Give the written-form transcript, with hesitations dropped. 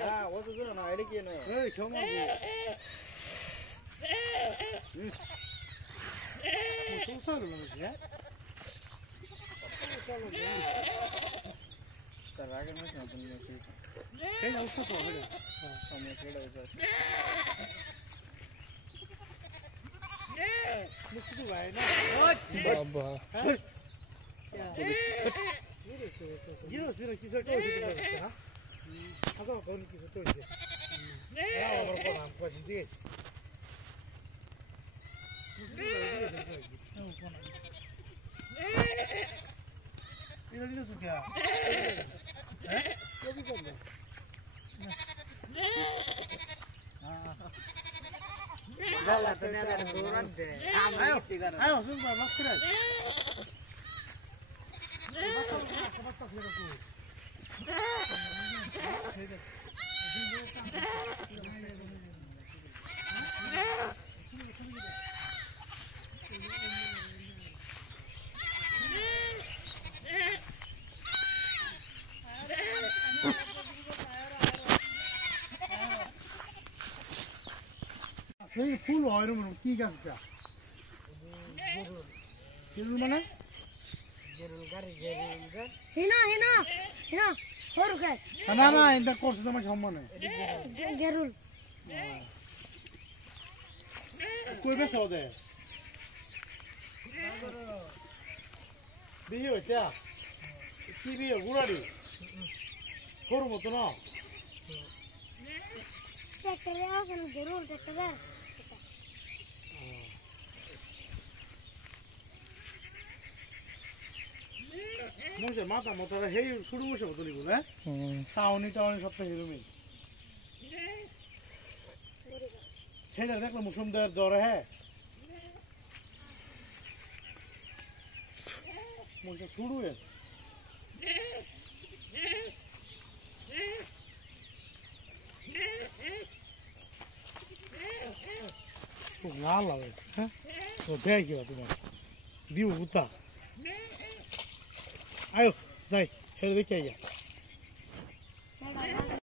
না ও তো জানো না এটা কি না এই সময় সমস্যা হলো না তার আগে না তুমি এই অবস্থা তো হবে আমি ছেড়ে দেব মুক্তি ভাই না বাবা Giros dire chi sei cosa che fa? Allora con chi sei cosa? No, ma non può dire. Io dico su che ha. Che dico? Dalla tenere durante. Sono da nostra. Basta fare tu. Şey full ayrımın ki gazca. Gerul mana? Gerul gar. Hina. Horgar. Na, inda course sama sammane. Gerul. Koi be saude. Bihi hocha. Ki bihi guradi. Horu moto na. Tractor asan gerul tractor. Moshe mata motara hey shuru moshe botoli bole sauni সব তো হেরুমি হেডা দেখলে মুসুম দের দরে হে মশে শুরু S তো লাল লাগে হ্যাঁ তো দেখি তোমার দিব বুতা আয়ো যাই হেরে দেখে আইয়া